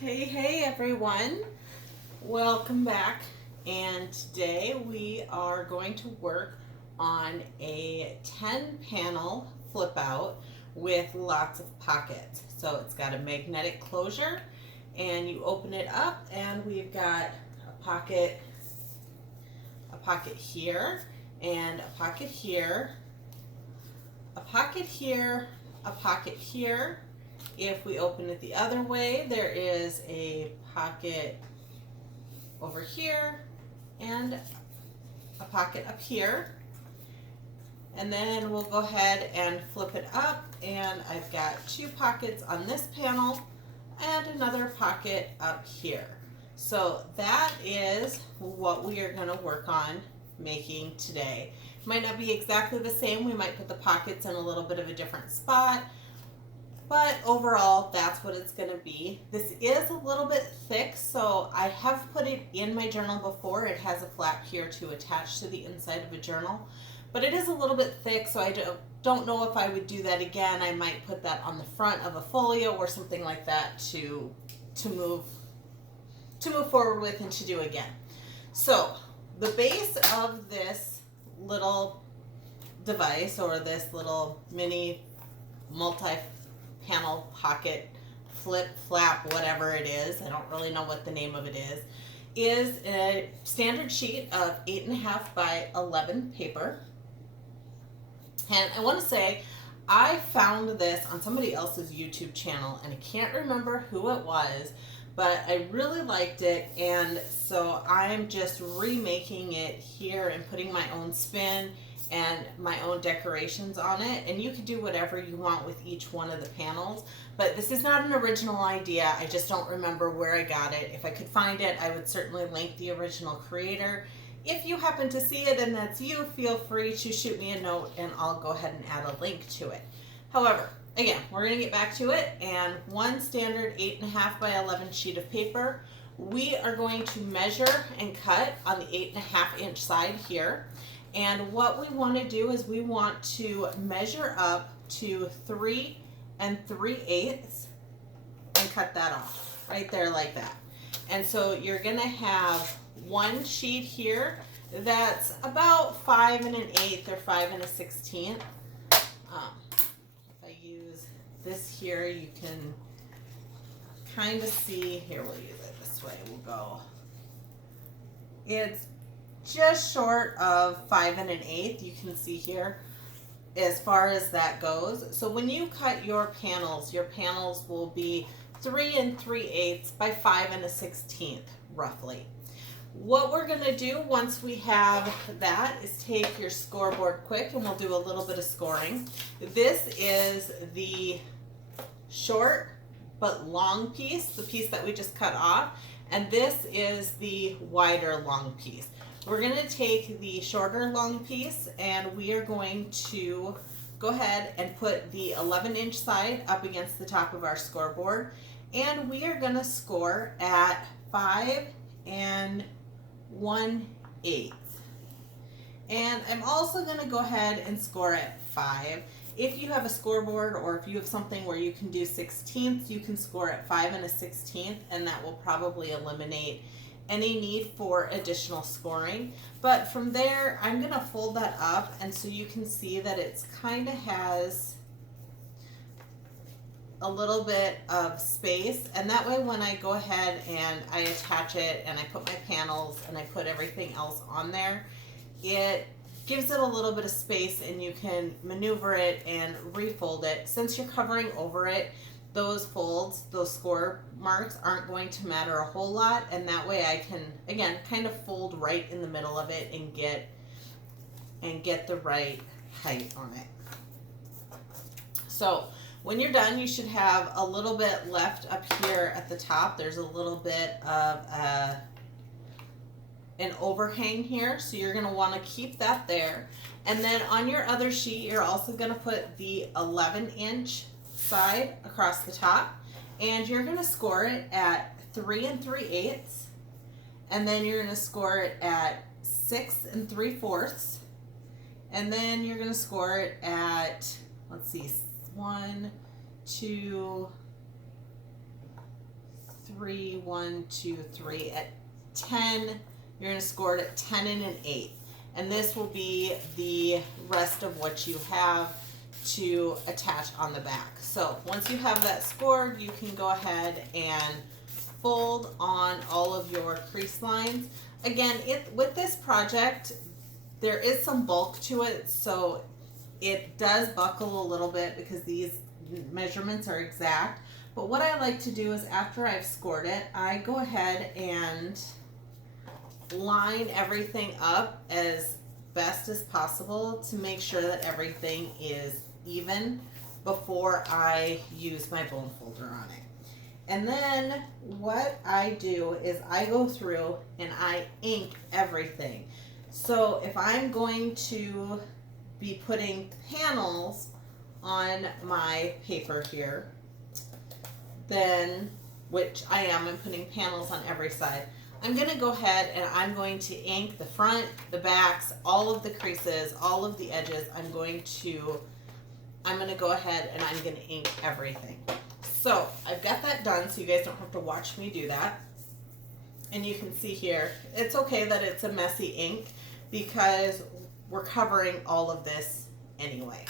Hey everyone, welcome back. And today we are going to work on a 10 panel flip out with lots of pockets. So it's got a magnetic closure and you open it up and we've got a pocket here and a pocket here, a pocket here, a pocket here. If we open it the other way, there is a pocket over here and a pocket up here. And then we'll go ahead and flip it up, and I've got two pockets on this panel and another pocket up here. So that is what we are going to work on making today. Might not be exactly the same. We might put the pockets in a little bit of a different spot. But overall, that's what it's going to be. This is a little bit thick, so I have put it in my journal before. It has a flap here to attach to the inside of a journal. But it is a little bit thick, so I don't know if I would do that again. I might put that on the front of a folio or something like that to move forward with and to do again. So the base of this little device, or this little mini multi-panel pocket flip flap, whatever it is, I don't really know what the name of it is a standard sheet of 8.5 by 11 paper. And I want to say I found this on somebody else's YouTube channel and I can't remember who it was, but I really liked it, and so I'm just remaking it here and putting my own spin and my own decorations on it. And you can do whatever you want with each one of the panels, but this is not an original idea. I just don't remember where I got it. If I could find it, I would certainly link the original creator. If you happen to see it and that's you, feel free to shoot me a note and I'll go ahead and add a link to it. However, again, we're going to get back to it, and one standard 8.5 by 11 sheet of paper. We are going to measure and cut on the 8.5 inch side here. And what we want to do is we want to measure up to 3 3/8 and cut that off right there like that. And so you're going to have one sheet here that's about 5 1/8 or 5 1/16. If I use this here, you can kind of see, here we'll use it this way, we'll go. It's just short of 5 1/8, you can see here, as far as that goes. So when you cut your panels will be 3 3/8 by 5 1/16 roughly. What we're going to do once we have that is take your scoreboard quick and we'll do a little bit of scoring. This is the short but long piece, the piece that we just cut off, and this is the wider long piece. We're going to take the shorter long piece and we are going to go ahead and put the 11 inch side up against the top of our scoreboard, and we are going to score at 5 1/8. And I'm also going to go ahead and score at 5. If you have a scoreboard or if you have something where you can do 16ths, you can score at 5 1/16, and that will probably eliminate any need for additional scoring. But from there, I'm going to fold that up, and so you can see that it's kind of has a little bit of space, and that way when I go ahead and I attach it and I put my panels and I put everything else on there, it gives it a little bit of space and you can maneuver it and refold it. Since you're covering over it, those folds, those score marks aren't going to matter a whole lot, and that way I can, again, kind of fold right in the middle of it and get the right height on it. So when you're done, you should have a little bit left up here at the top. There's a little bit of an overhang here, so you're going to want to keep that there. And then on your other sheet, you're also going to put the 11 inch side across the top, and you're going to score it at 3 3/8, and then you're going to score it at 6 3/4, and then you're going to score it at, let's see, 1 2 3, 1, 2, 3. At 10, you're going to score it at 10 and an 8. And this will be the rest of what you have to attach on the back. So once you have that scored, you can go ahead and fold on all of your crease lines. Again, with this project, there is some bulk to it, so it does buckle a little bit because these measurements are exact. But what I like to do is after I've scored it, I go ahead and line everything up as best as possible to make sure that everything is even before I use my bone folder on it. And then what I do is I go through and I ink everything. So if I'm going to be putting panels on my paper here, then, which I am, I'm putting panels on every side. I'm going to go ahead and I'm going to ink the front, the backs, all of the creases, all of the edges. I'm going to go ahead and I'm going to ink everything. So I've got that done so you guys don't have to watch me do that. And you can see here, it's okay that it's a messy ink because we're covering all of this anyway.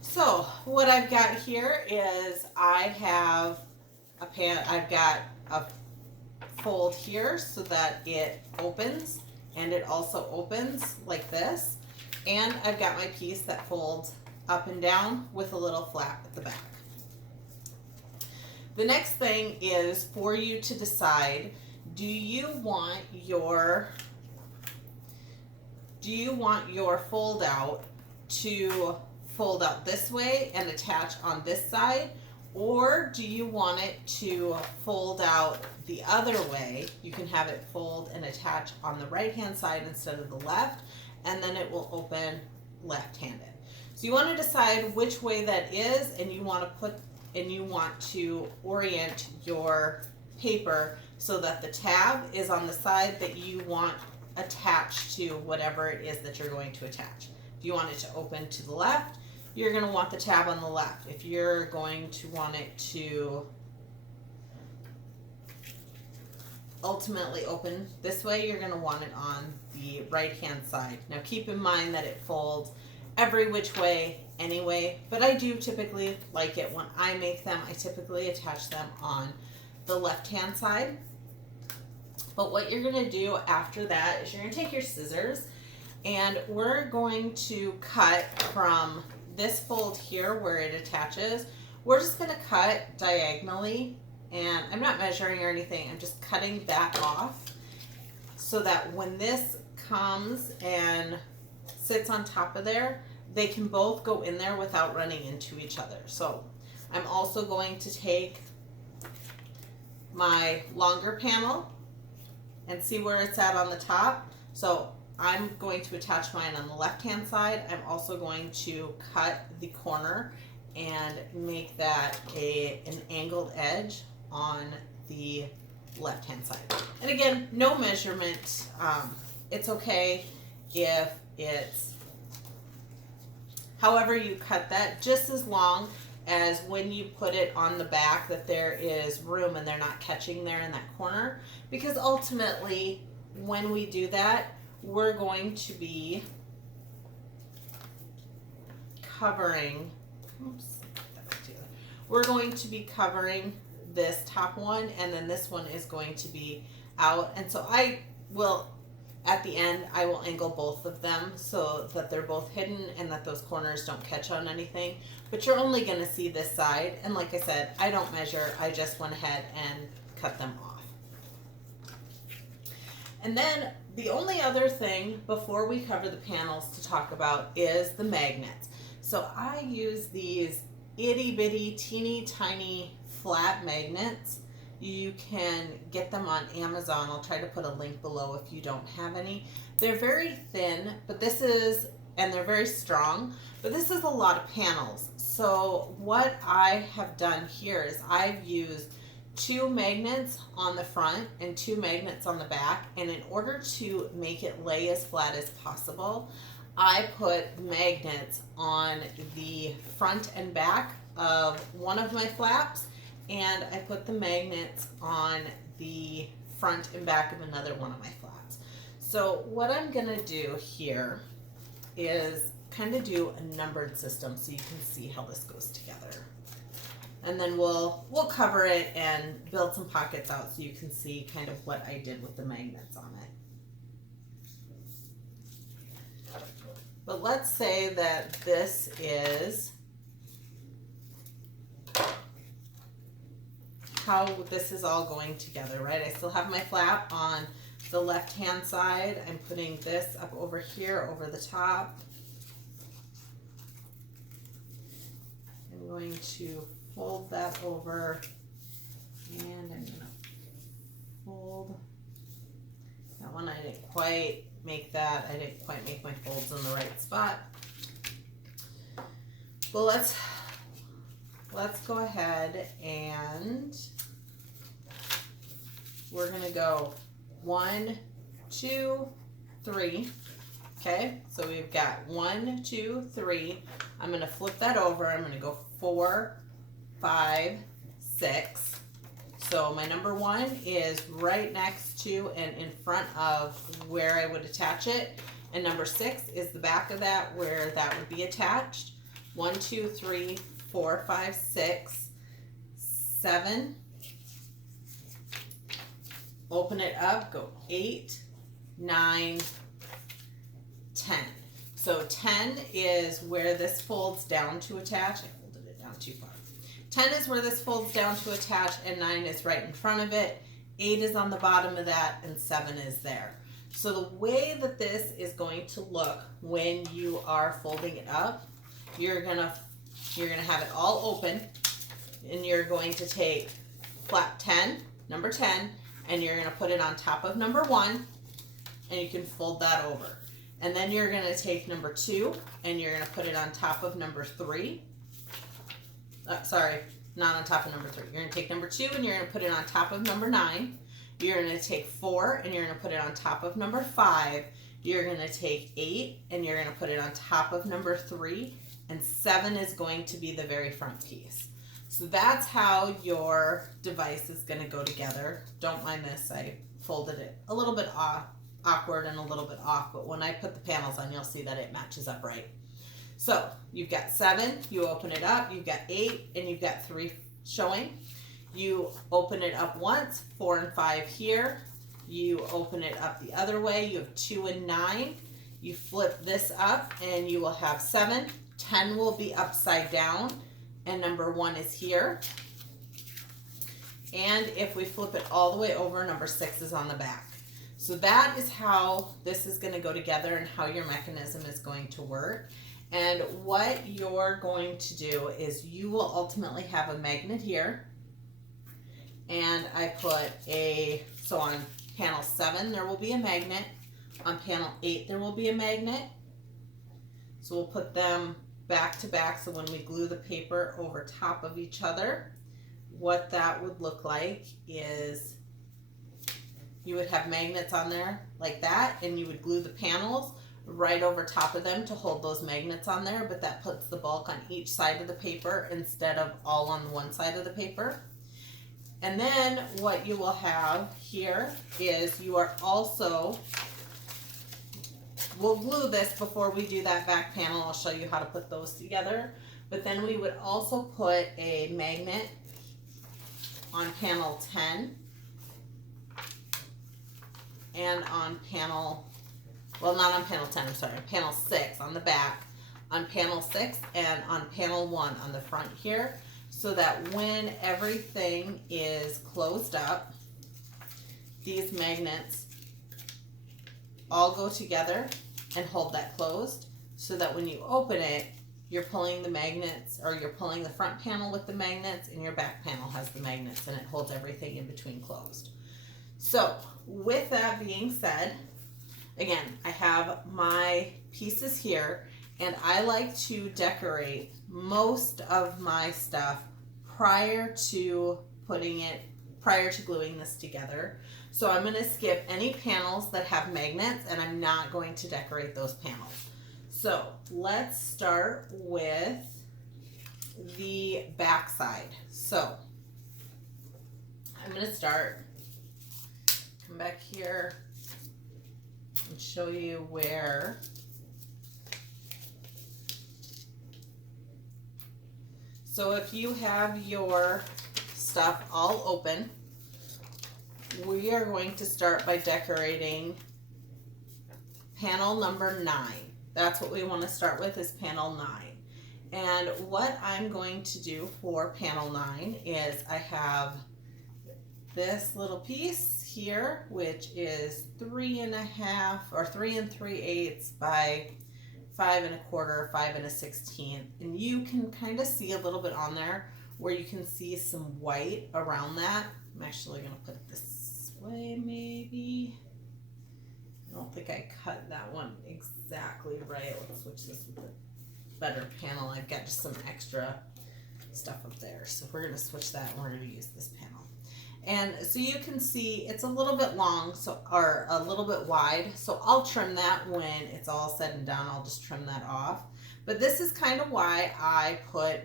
So what I've got here is I've got a fold here so that it opens, and it also opens like this. And I've got my piece that folds up and down with a little flap at the back. The next thing is for you to decide, do you want your fold out to fold out this way and attach on this side, or do you want it to fold out the other way? You can have it fold and attach on the right hand side instead of the left, and then it will open left-handed. So you want to decide which way that is, and you want to orient your paper so that the tab is on the side that you want attached to whatever it is that you're going to attach. If you want it to open to the left, you're going to want the tab on the left. If you're going to want it to ultimately open this way, you're going to want it on the right hand side. Now keep in mind that it folds every which way anyway, but I do typically like it when I make them. I typically attach them on the left hand side. But what you're going to do after that is you're going to take your scissors and we're going to cut from this fold here where it attaches. We're just going to cut diagonally, and I'm not measuring or anything. I'm just cutting that off so that when this comes and sits on top of there, they can both go in there without running into each other. So I'm also going to take my longer panel and see where it's at on the top. So I'm going to attach mine on the left hand side. I'm also going to cut the corner and make that an angled edge on the left hand side. And again, no measurement. It's okay if it's however you cut that, just as long as when you put it on the back that there is room and they're not catching there in that corner, because ultimately when we do that, we're going to be covering, we're going to be covering this top one, and then this one is going to be out. And so I will, at the end, I will angle both of them so that they're both hidden and that those corners don't catch on anything. But you're only going to see this side. And like I said, I don't measure. I just went ahead and cut them off. And then the only other thing before we cover the panels to talk about is the magnets. So I use these itty bitty teeny tiny flat magnets. You can get them on Amazon. I'll try to put a link below if you don't have any. They're very thin, but and they're very strong, but this is a lot of panels. So what I have done here is I've used 2 magnets on the front and 2 magnets on the back, and in order to make it lay as flat as possible, I put magnets on the front and back of one of my flaps and I put the magnets on the front and back of another one of my flats. So what I'm gonna do here is kind of do a numbered system so you can see how this goes together. And then we'll cover it and build some pockets out so you can see kind of what I did with the magnets on it. But let's say that this is how this is all going together, right? I still have my flap on the left hand side. I'm putting this up over here over the top. I'm going to fold that over, and I'm gonna fold that one. I didn't quite make that. I didn't quite make my folds in the right spot. Well, let's go ahead and we're gonna go 1, 2, 3. Okay, so we've got 1, 2, 3. I'm gonna flip that over. I'm gonna go 4, 5, 6. So my number 1 is right next to and in front of where I would attach it. And number 6 is the back of that where that would be attached. 1, 2, 3, 4, 5, 6, 7. Open it up, go 8, 9, 10. So 10 is where this folds down to attach. I folded it down too far. 10 is where this folds down to attach, and 9 is right in front of it. 8 is on the bottom of that, and 7 is there. So the way that this is going to look when you are folding it up, you're gonna have it all open, and you're going to take flap 10, number 10, and you're gonna put it on top of number 1, and you can fold that over. And then you're gonna take number 2, and you're gonna put it on top of number 3. Sorry, not on top of number 3. You're gonna take number 2, and you're gonna put it on top of number 9. You're gonna take 4, and you're gonna put it on top of number 5. You're gonna take 8, and you're gonna put it on top of number 3. And 7 is going to be the very front piece. So that's how your device is gonna go together. Don't mind this, I folded it a little bit awkward and a little bit off, but when I put the panels on, you'll see that it matches up right. So you've got 7, you open it up, you've got 8, and you've got 3 showing. You open it up once, 4 and 5 here. You open it up the other way, you have 2 and 9. You flip this up and you will have 7. 10 will be upside down, and number 1 is here. And if we flip it all the way over, number 6 is on the back. So that is how this is going to go together and how your mechanism is going to work. And what you're going to do is you will ultimately have a magnet here. And I put so on panel 7 there will be a magnet. On panel 8 there will be a magnet. So we'll put them back to back, so when we glue the paper over top of each other, what that would look like is you would have magnets on there like that, and you would glue the panels right over top of them to hold those magnets on there, but that puts the bulk on each side of the paper instead of all on one side of the paper. And then what you will have here is you are also, we'll glue this before we do that back panel. I'll show you how to put those together. But then we would also put a magnet on panel 10 and on panel, well, not on panel 10, I'm sorry, panel 6 on the back, on panel 6 and on panel 1 on the front here, so that when everything is closed up, these magnets all go together and hold that closed, so that when you open it, you're pulling the magnets, or you're pulling the front panel with the magnets, and your back panel has the magnets, and it holds everything in between closed. So with that being said, again, I have my pieces here, and I like to decorate most of my stuff prior to gluing this together. So I'm going to skip any panels that have magnets, and I'm not going to decorate those panels. So let's start with the back side. So I'm going to start, come back here and show you where so if you have your stuff all open, we are going to start by decorating panel number 9. That's what we want to start with, is panel 9. And what I'm going to do for panel 9 is I have this little piece here, which is 3.5 or 3 3/8 by 5 1/4, 5 1/16. And you can kind of see a little bit on there where you can see some white around that. I'm actually going to put it this way, maybe. I don't think I cut that one exactly right. Let's switch this with a better panel. I've got just some extra stuff up there. So we're going to switch that and we're going to use this panel. And so you can see it's a little bit long, so or a little bit wide. So I'll trim that when it's all said and done. I'll just trim that off. But this is kind of why I put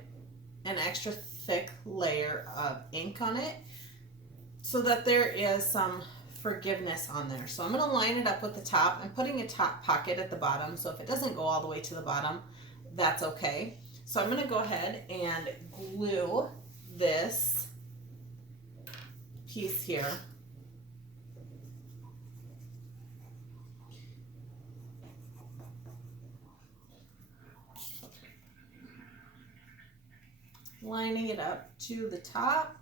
an extra thick layer of ink on it, so that there is some forgiveness on there. So I'm going to line it up with the top. I'm putting a top pocket at the bottom, so if it doesn't go all the way to the bottom, that's okay. So I'm going to go ahead and glue this piece here. Lining it up to the top,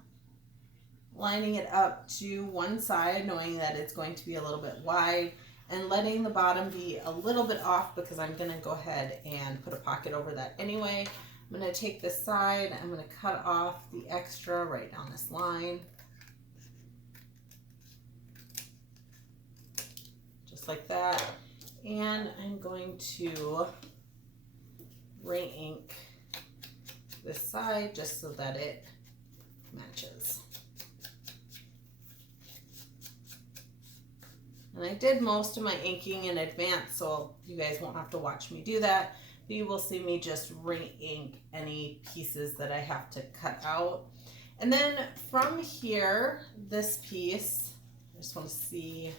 lining it up to one side, knowing that it's going to be a little bit wide, and letting the bottom be a little bit off because I'm going to go ahead and put a pocket over that anyway. I'm going to take this side, I'm going to cut off the extra right down this line. Just like that. And I'm going to re-ink this side just so that it matches. And I did most of my inking in advance, so you guys won't have to watch me do that. But you will see me just re-ink any pieces that I have to cut out. And then from here, this piece, I just want to see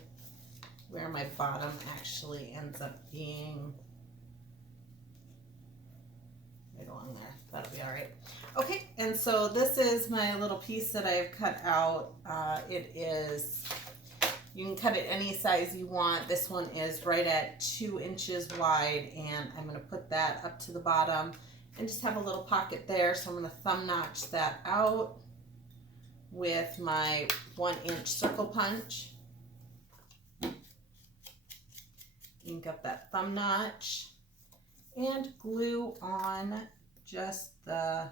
where my bottom actually ends up being. Right along there. That'll be all right. Okay, and so this is my little piece that I've cut out. It is, you can cut it any size you want. This one is right at 2 inches wide, and I'm going to put that up to the bottom and just have a little pocket there. So I'm going to thumb notch that out with my 1-inch circle punch. Ink up that thumb notch and glue on just the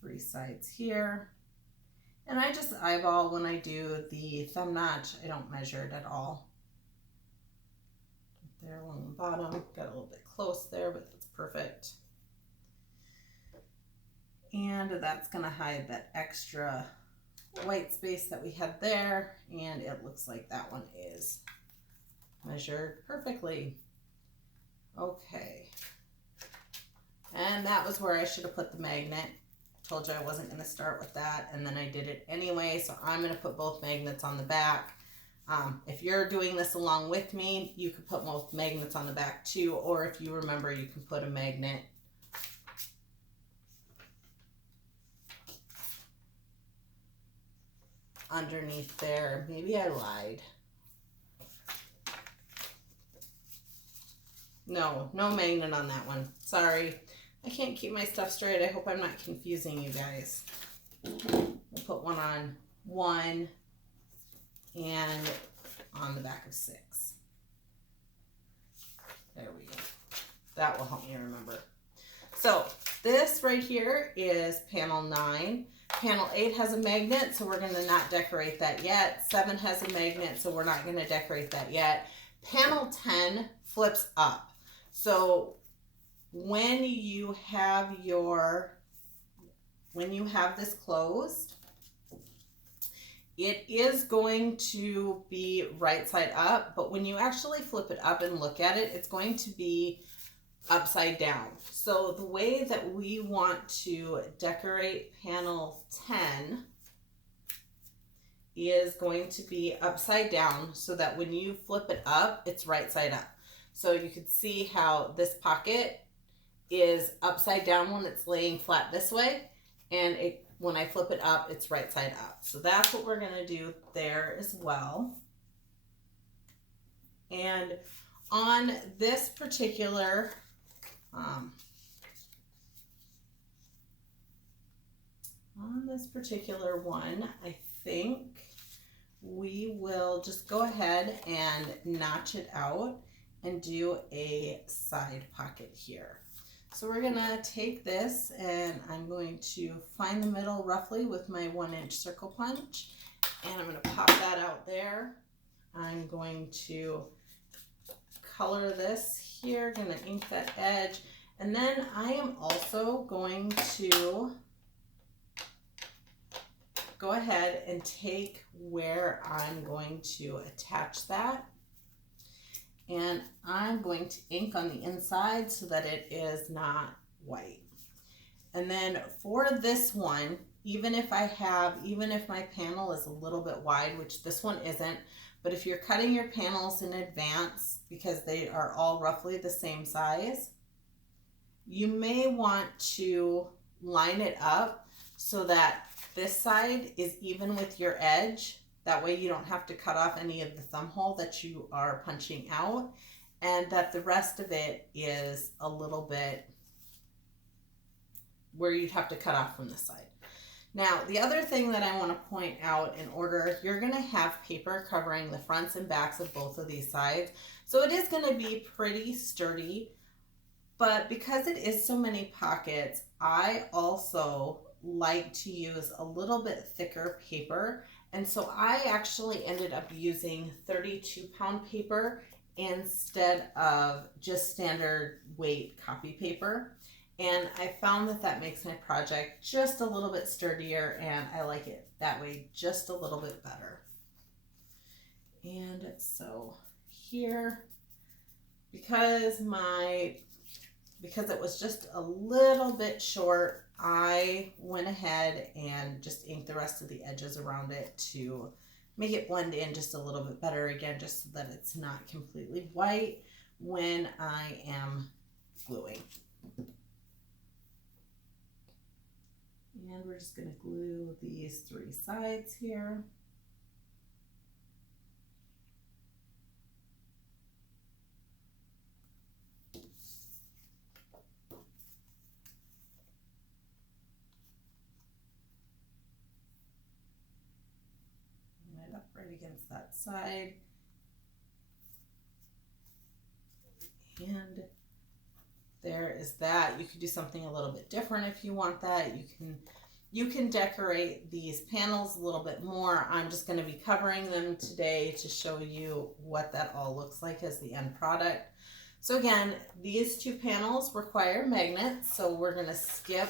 3 sides here. And I just eyeball when I do the thumb notch. I don't measure it at all. There along the bottom, got a little bit close there, but that's perfect. And that's going to hide that extra white space that we had there, and it looks like that one is measured perfectly. Okay, and that was where I should have put the magnet. Told you I wasn't going to start with that, and then I did it anyway, so I'm going to put both magnets on the back. If you're doing this along with me, you could put both magnets on the back too, or if you remember, you can put a magnet underneath there. Maybe I lied. No magnet on that one. Sorry. I can't keep my stuff straight. I hope I'm not confusing you guys. We'll put one on 1 and on the back of 6. There we go. That will help me remember. So this right here is panel 9. Panel 8 has a magnet, so we're going to not decorate that yet. 7 has a magnet, so we're not going to decorate that yet. Panel 10 flips up. So when you have this closed, it is going to be right side up, but when you actually flip it up and look at it, it's going to be upside down. So the way that we want to decorate panel 10 is going to be upside down so that when you flip it up, it's right side up. So you can see how this pocket is upside down when it's laying flat this way, and when I flip it up, it's right side up. So that's what we're gonna do there as well. And on this particular one, I think we will just go ahead and notch it out and do a side pocket here. So we're gonna take this and I'm going to find the middle roughly with my 1-inch circle punch, and I'm gonna pop that out there. I'm going to color this here, gonna ink that edge, and then I am also going to go ahead and take where I'm going to attach that, and I'm going to ink on the inside so that it is not white. And then for this one, even if my panel is a little bit wide, which this one isn't, but if you're cutting your panels in advance because they are all roughly the same size, you may want to line it up so that this side is even with your edge. That way you don't have to cut off any of the thumb hole that you are punching out, and that the rest of it is a little bit where you'd have to cut off from the side. Now, the other thing that I want to point out, you're going to have paper covering the fronts and backs of both of these sides. So it is going to be pretty sturdy, but because it is so many pockets, I also like to use a little bit thicker paper. And so I actually ended up using 32-pound paper instead of just standard weight copy paper. And I found that makes my project just a little bit sturdier, and I like it that way just a little bit better. And so here, because it was just a little bit short, I went ahead and just inked the rest of the edges around it to make it blend in just a little bit better, again, just so that it's not completely white when I am gluing. And we're just going to glue these 3 sides here. Right against that side, and there is that. You could do something a little bit different if you want that. You can decorate these panels a little bit more. I'm just going to be covering them today to show you what that all looks like as the end product. So again, these 2 panels require magnets, so we're going to skip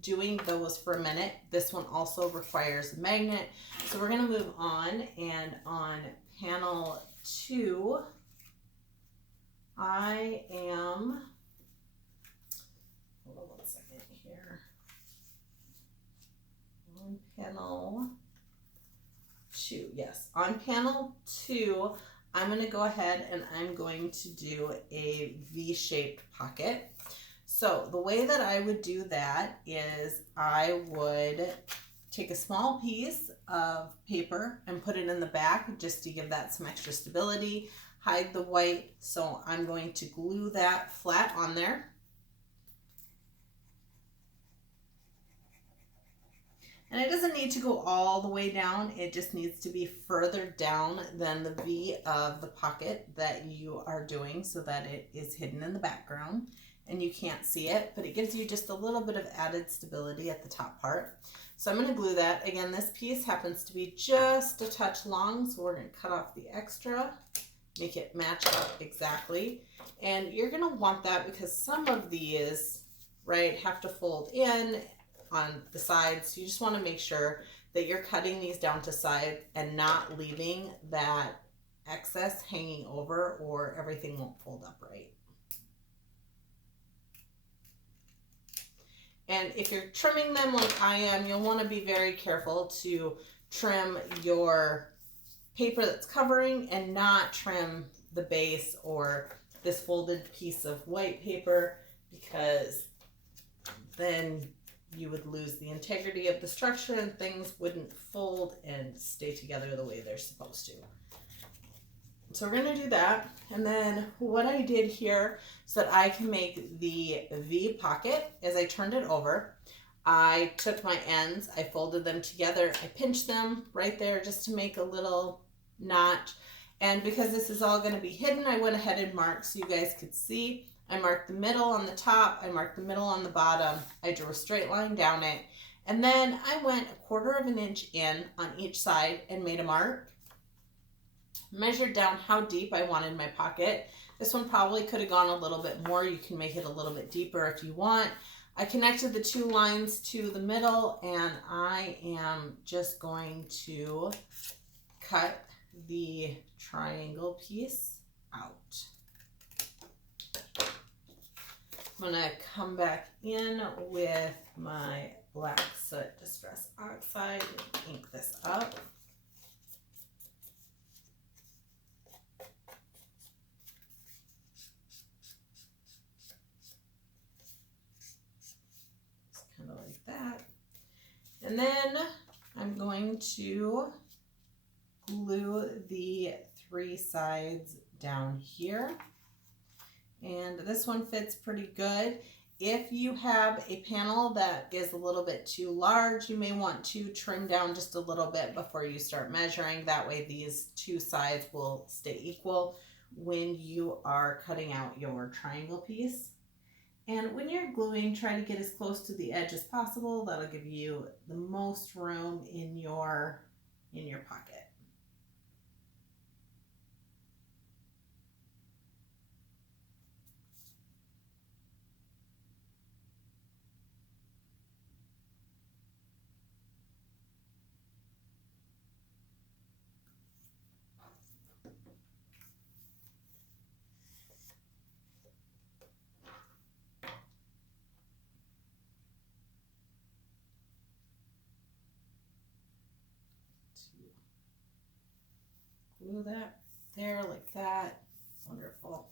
doing those for a minute. This one also requires a magnet. So we're going to move on, and on panel 2, I am, hold on 1 second here, on panel 2, yes, on panel 2, I'm going to go ahead and I'm going to do a V-shaped pocket. So the way that I would do that is I would take a small piece of paper and put it in the back just to give that some extra stability, hide the white. So I'm going to glue that flat on there. And it doesn't need to go all the way down. It just needs to be further down than the V of the pocket that you are doing so that it is hidden in the background and you can't see it, but it gives you just a little bit of added stability at the top part. So I'm going to glue that. Again, this piece happens to be just a touch long, so we're going to cut off the extra, make it match up exactly. And you're going to want that because some of these, right, have to fold in on the sides. So you just want to make sure that you're cutting these down to size and not leaving that excess hanging over, or everything won't fold up right. And if you're trimming them like I am, you'll want to be very careful to trim your paper that's covering and not trim the base or this folded piece of white paper, because then you would lose the integrity of the structure and things wouldn't fold and stay together the way they're supposed to. So we're going to do that. And then what I did here so that I can make the V pocket is I turned it over. I took my ends, I folded them together, I pinched them right there just to make a little notch. And because this is all going to be hidden, I went ahead and marked so you guys could see. I marked the middle on the top, I marked the middle on the bottom, I drew a straight line down it, and then I went 1/4 of an inch in on each side and made a mark. Measured down how deep I wanted my pocket. This one probably could have gone a little bit more. You can make it a little bit deeper if you want. I connected the 2 lines to the middle, and I am just going to cut the triangle piece out. I'm going to come back in with my Black Soot Distress Oxide and ink this up. Like that. And then I'm going to glue the 3 sides down here. And this one fits pretty good. If you have a panel that is a little bit too large, you may want to trim down just a little bit before you start measuring. That way these 2 sides will stay equal when you are cutting out your triangle piece. And when you're gluing, try to get as close to the edge as possible. That'll give you the most room in your pocket. Glue that there like that. Wonderful.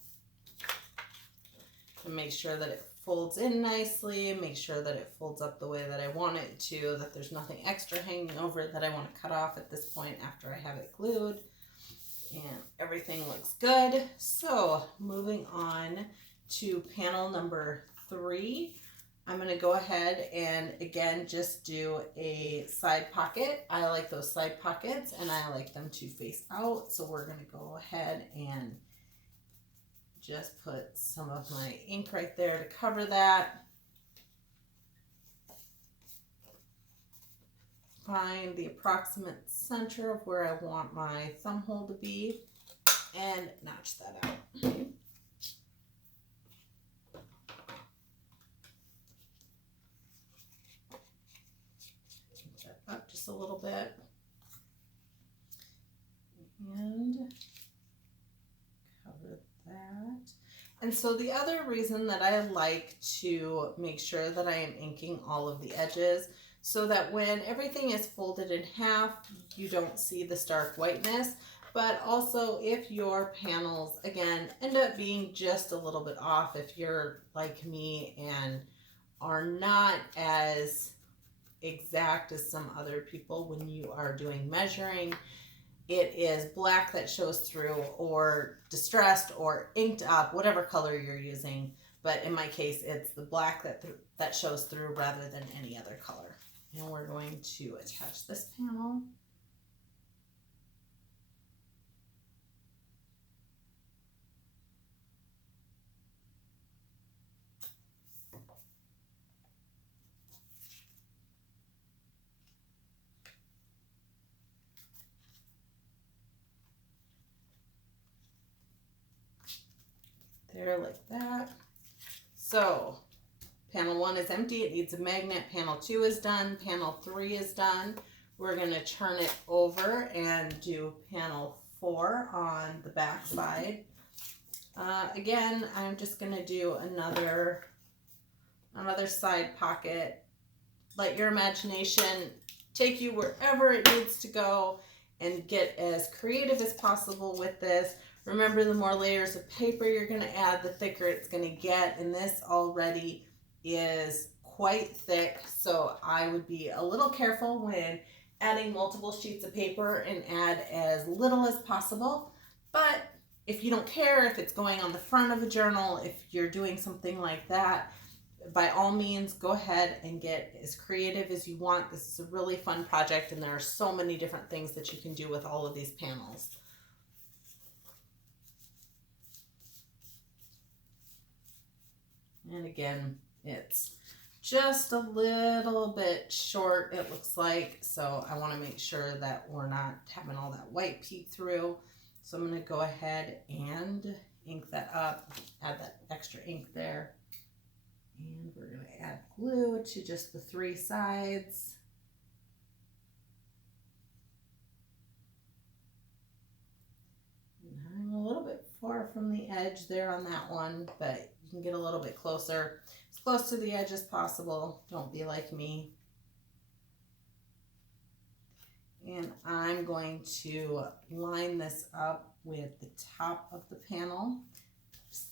And make sure that it folds in nicely. Make sure that it folds up the way that I want it to, that there's nothing extra hanging over it that I want to cut off at this point after I have it glued. And everything looks good. So moving on to panel number 3. I'm going to go ahead and again just do a side pocket. I like those side pockets and I like them to face out. So we're going to go ahead and just put some of my ink right there to cover that. Find the approximate center of where I want my thumb hole to be and notch that out. Up just a little bit and cover that. And so the other reason that I like to make sure that I am inking all of the edges so that when everything is folded in half, you don't see the stark whiteness. But also if your panels, again, end up being just a little bit off, if you're like me and are not as exact as some other people when you are doing measuring, it is black that shows through or distressed or inked up, whatever color you're using. But in my case, it's the black that shows through rather than any other color. And we're going to attach this panel. There, like that. So panel 1 is empty, it needs a magnet. Panel 2 is done, panel 3 is done. We're going to turn it over and do panel 4 on the back side. Again, I'm just going to do another side pocket. Let your imagination take you wherever it needs to go and get as creative as possible with this. Remember, the more layers of paper you're going to add, the thicker it's going to get, and this already is quite thick, so I would be a little careful when adding multiple sheets of paper and add as little as possible. But if you don't care if it's going on the front of a journal, if you're doing something like that, by all means, go ahead and get as creative as you want. This is a really fun project, and there are so many different things that you can do with all of these panels. And again, it's just a little bit short, it looks like, so I want to make sure that we're not having all that white peek through. So I'm going to go ahead and ink that up, add that extra ink there, and we're going to add glue to just the 3 sides. And I'm a little bit far from the edge there on that one, but you can get a little bit closer, as close to the edge as possible. Don't be like me. And I'm going to line this up with the top of the panel. Just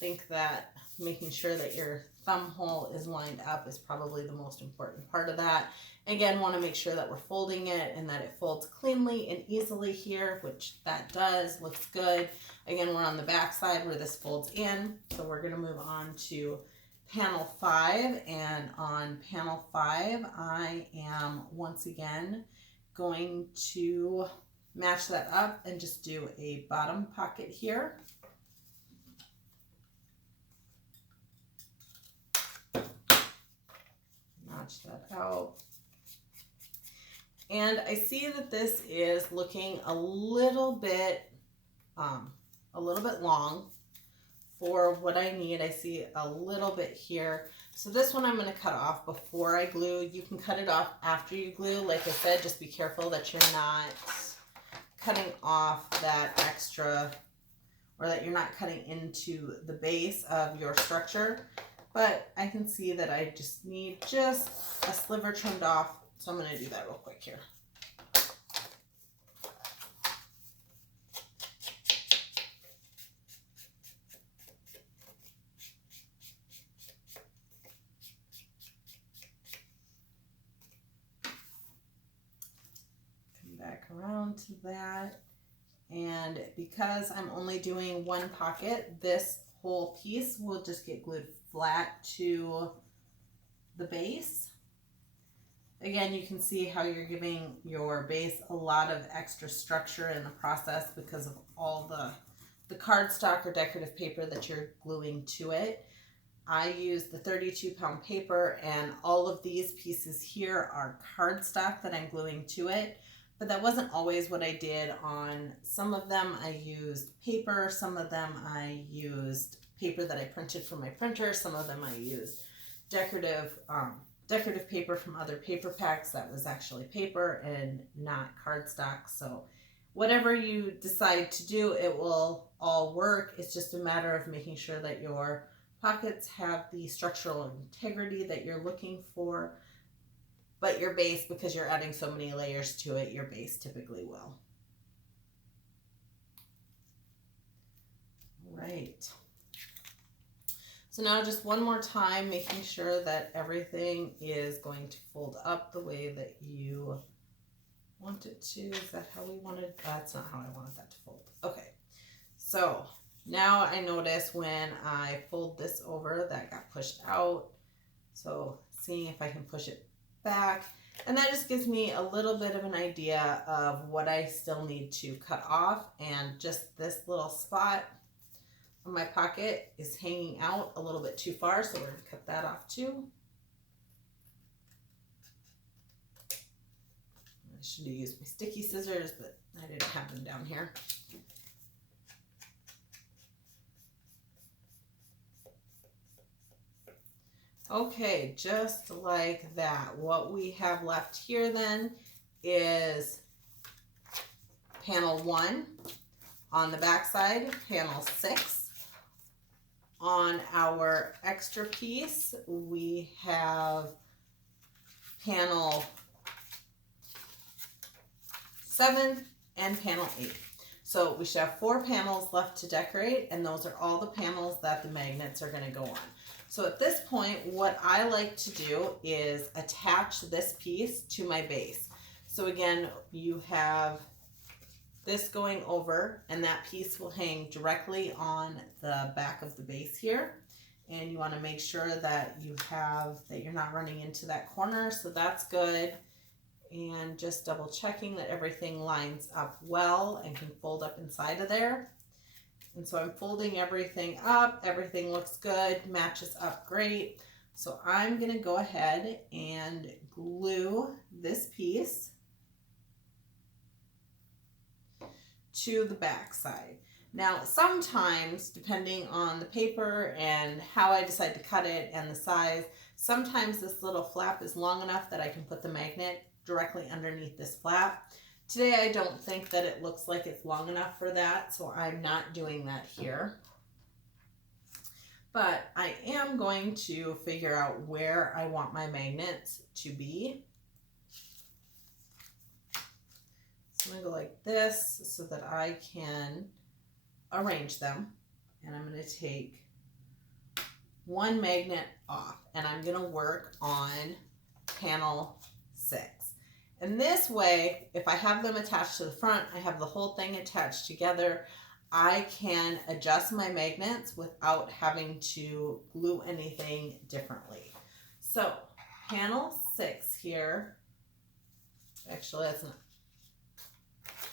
think that making sure that your thumb hole is lined up is probably the most important part of that. Again, want to make sure that we're folding it and that it folds cleanly and easily here, which that does, looks good. Again, we're on the back side where this folds in, so we're going to move on to panel 5, and on panel 5, I am once again going to match that up and just do a bottom pocket here. Notch that out. And I see that this is looking a little bit long for what I need. I see a little bit here. So this one I'm going to cut off before I glue. You can cut it off after you glue. Like I said, just be careful that you're not cutting off that extra, or that you're not cutting into the base of your structure. But I can see that I just need just a sliver trimmed off. So I'm going to do that real quick here. Come back around to that. And because I'm only doing one pocket, this whole piece will just get glued flat to the base. Again, you can see how you're giving your base a lot of extra structure in the process because of all the cardstock or decorative paper that you're gluing to it. I use the 32-pound paper, and all of these pieces here are cardstock that I'm gluing to it. But that wasn't always what I did on some of them. I used paper, some of them I used paper that I printed from my printer, some of them I used decorative paper from other paper packs that was actually paper and not cardstock. So whatever you decide to do, it will all work. It's just a matter of making sure that your pockets have the structural integrity that you're looking for. But your base, because you're adding so many layers to it, your base typically will. Right. So now just one more time, making sure that everything is going to fold up the way that you want it to. Is that how we wanted? That's not how I wanted that to fold. Okay. So now I notice when I fold this over, that got pushed out. So seeing if I can push it back, and that just gives me a little bit of an idea of what I still need to cut off. And just this little spot on my pocket is hanging out a little bit too far, so we're going to cut that off too. I should have used my sticky scissors, but I didn't have them down here. Okay, just like that. What we have left here then is panel 1 on the back side, panel 6. On our extra piece, we have panel 7, and panel 8. So we should have 4 panels left to decorate, and those are all the panels that the magnets are going to go on. So at this point, what I like to do is attach this piece to my base. So again, you have this going over, and that piece will hang directly on the back of the base here. And you want to make sure that you're not running into that corner, so that's good. And just double checking that everything lines up well and can fold up inside of there. And so I'm folding everything up, everything looks good, matches up great. So I'm gonna go ahead and glue this piece to the back side. Now, sometimes, depending on the paper and how I decide to cut it and the size, sometimes this little flap is long enough that I can put the magnet directly underneath this flap. Today, I don't think that it looks like it's long enough for that, so I'm not doing that here. But I am going to figure out where I want my magnets to be. So I'm going to go like this so that I can arrange them. And I'm going to take one magnet off, and I'm going to work on panel 6. And this way, if I have them attached to the front, I have the whole thing attached together, I can adjust my magnets without having to glue anything differently. So panel 6 here, actually that's not,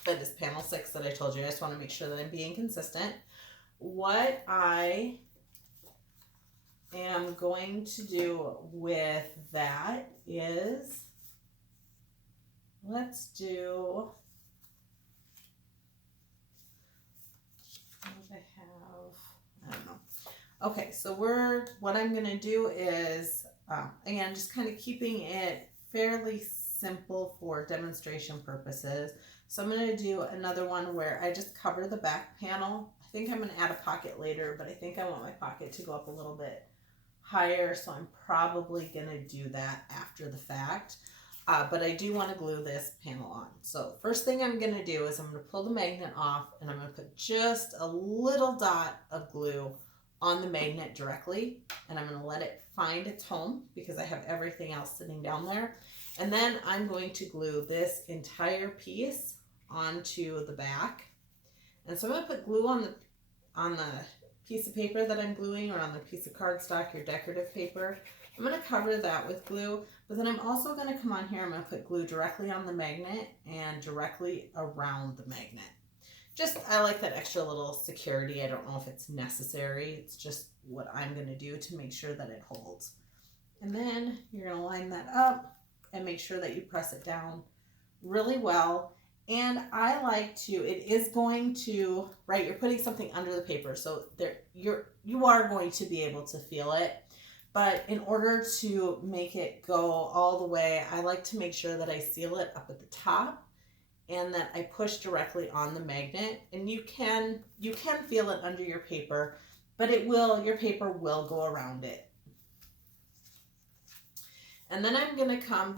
that is panel 6 that I told you. I just want to make sure that I'm being consistent. What I am going to do with that is, let's do, what do I have? I don't know. Okay, so what I'm going to do is, again, just kind of keeping it fairly simple for demonstration purposes. So I'm going to do another one where I just cover the back panel. I think I'm going to add a pocket later, but I think I want my pocket to go up a little bit higher, so I'm probably going to do that after the fact. But I do want to glue this panel on. So first thing I'm going to do is I'm going to pull the magnet off, and I'm going to put just a little dot of glue on the magnet directly, and I'm going to let it find its home because I have everything else sitting down there. And then I'm going to glue this entire piece onto the back. And so I'm going to put glue on the piece of paper that I'm gluing, or on the piece of cardstock or decorative paper. I'm going to cover that with glue, but then I'm also going to come on here, I'm going to put glue directly on the magnet and directly around the magnet. Just, I like that extra little security. I don't know if it's necessary. It's just what I'm going to do to make sure that it holds. And then you're going to line that up and make sure that you press it down really well. And I like to, it is going to, right, you're putting something under the paper, so there you are going to be able to feel it. But in order to make it go all the way, I like to make sure that I seal it up at the top and that I push directly on the magnet. And you can feel it under your paper, but your paper will go around it. And then I'm going to come